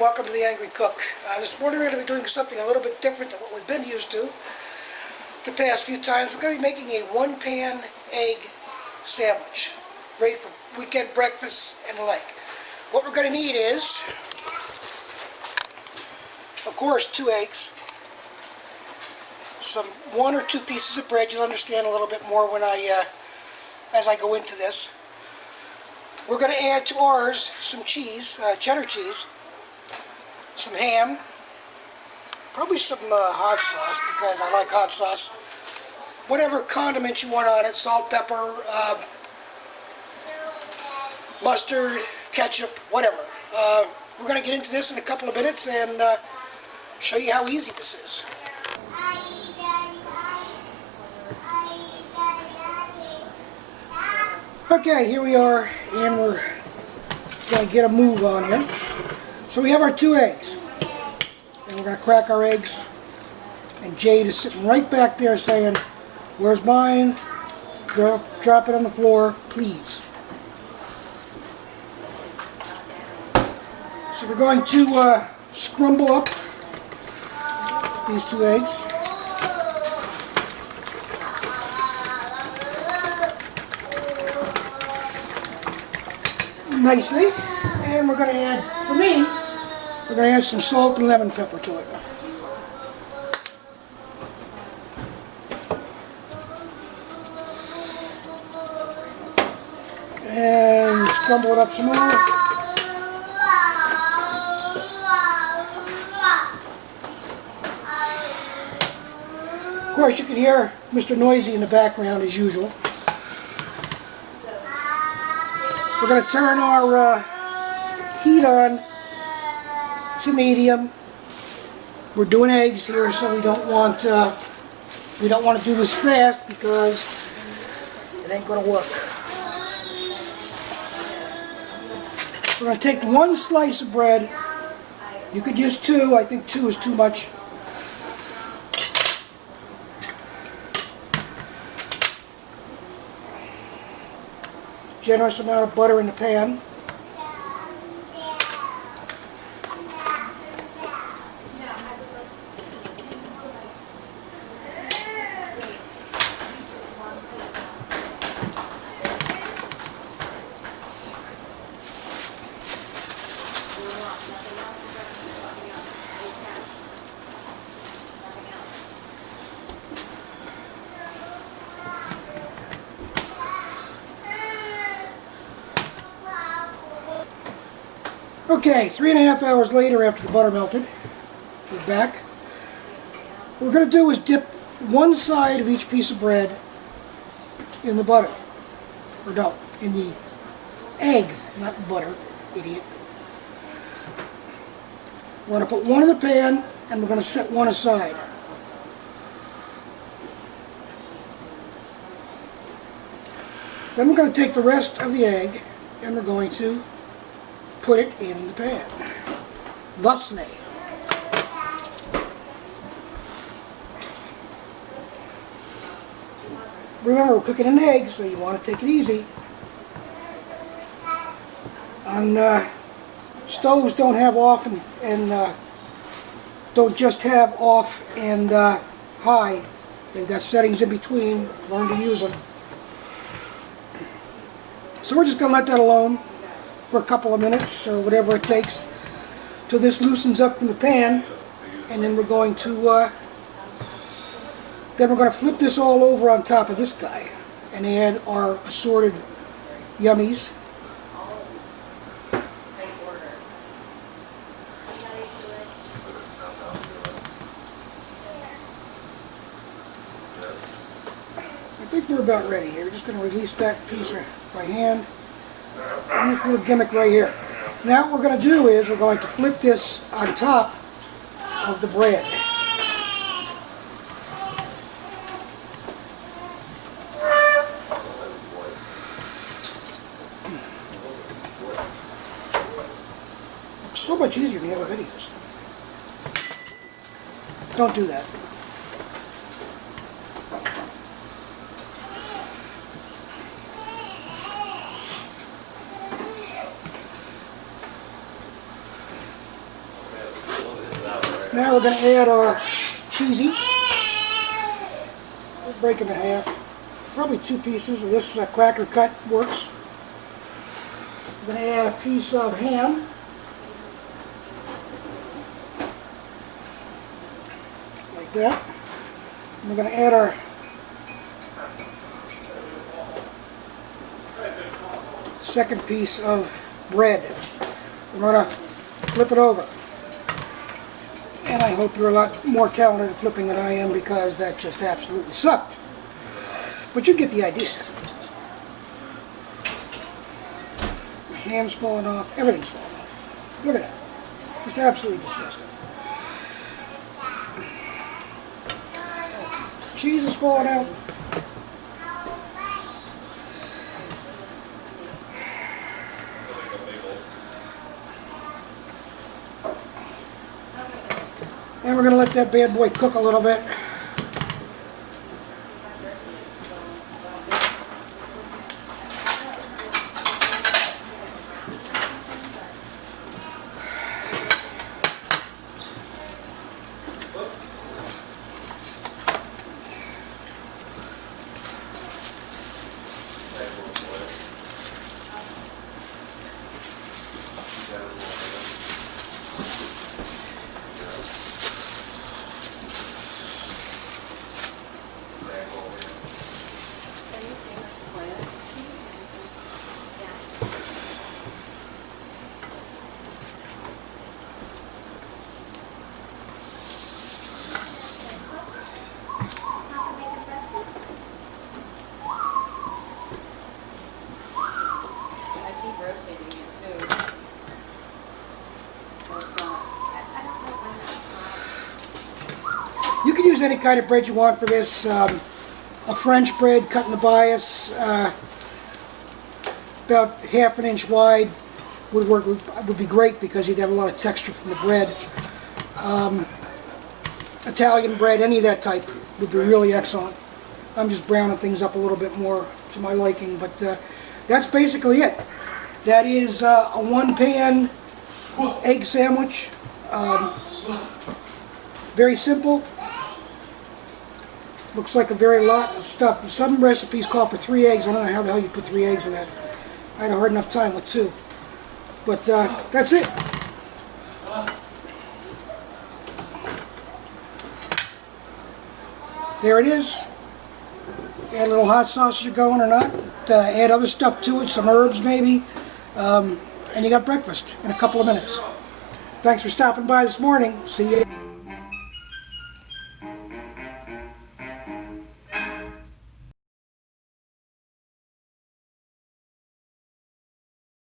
Welcome to the Angry Cook. This morning we're going to be doing something a little bit different than what we've been used to the past few times. We're going to be making a one-pan egg sandwich, great for weekend breakfast and the like. What we're going to need is, of course, 2 eggs, some 1 or 2 pieces of bread. You'll understand a little bit more when as I go into this. We're going to add to ours some cheese, cheddar cheese, some ham, probably some hot sauce because I like hot sauce. Whatever condiments you want on it, salt, pepper, mustard, ketchup, whatever. We're going to get into this in a couple of minutes and show you how easy this is. Okay, here we are, and we're going to get a move on here. So we have our 2 eggs, and we're going to crack our eggs, and Jade is sitting right back there saying, "Where's mine? Drop it on the floor, please." So we're going to scramble up these 2 eggs. Nicely, and we're going to add, for me, we're going to add some salt and lemon pepper to it. And scramble it up some more. Of course, you can hear Mr. Noisy in the background as usual. We're going to turn our heat on to medium. We're doing eggs here, so we don't want to do this fast because it ain't going to work. We're going to take 1 slice of bread. You could use 2. I think 2 is too much. Generous amount of butter in the pan. Okay, 3.5 hours later after the butter melted, we're back. What we're going to do is dip 1 side of each piece of bread in the butter. Or no, in the egg, not butter, idiot. We're going to put 1 in the pan and we're going to set 1 aside. Then we're going to take the rest of the egg and we're going to put it in the pan, thusly. Remember, we're cooking an egg, so you want to take it easy. On stoves, don't have off and don't just have off and high. They've got settings in between. Learn to use them. So we're just going to let that alone for a couple of minutes, or whatever it takes, till this loosens up from the pan, and then we're going to flip this all over on top of this guy, and add our assorted yummies. I think we're about ready here. We're just going to release that piece by hand. And this little gimmick right here. Now what we're going to do is we're going to flip this on top of the bread. It's so much easier than the other videos. Don't do that. Now we're going to add our cheesy. Let's break them in half. Probably 2 pieces of this cracker cut works. I'm going to add a piece of ham. Like that. And we're going to add our second piece of bread. We're going to flip it over. And I hope you're a lot more talented at flipping than I am, because that just absolutely sucked. But you get the idea. The ham's falling off, everything's falling off. Look at that. Just absolutely disgusting. Cheese is falling out. And we're going to let that bad boy cook a little bit. You can use any kind of bread you want for this. A French bread cut in the bias, about ½ an inch wide, would be great, because you'd have a lot of texture from the bread. Italian bread, any of that type, would be really excellent. I'm just browning things up a little bit more to my liking, but that's basically it. That is a 1-pan egg sandwich. Very simple. Looks like a very lot of stuff. Some recipes call for 3 eggs. I don't know how the hell you put 3 eggs in that. I had a hard enough time with 2. But that's it. There it is. Add a little hot sauce if you're going or not. Add other stuff to it, some herbs maybe. And you got breakfast in a couple of minutes. Thanks for stopping by this morning. See you.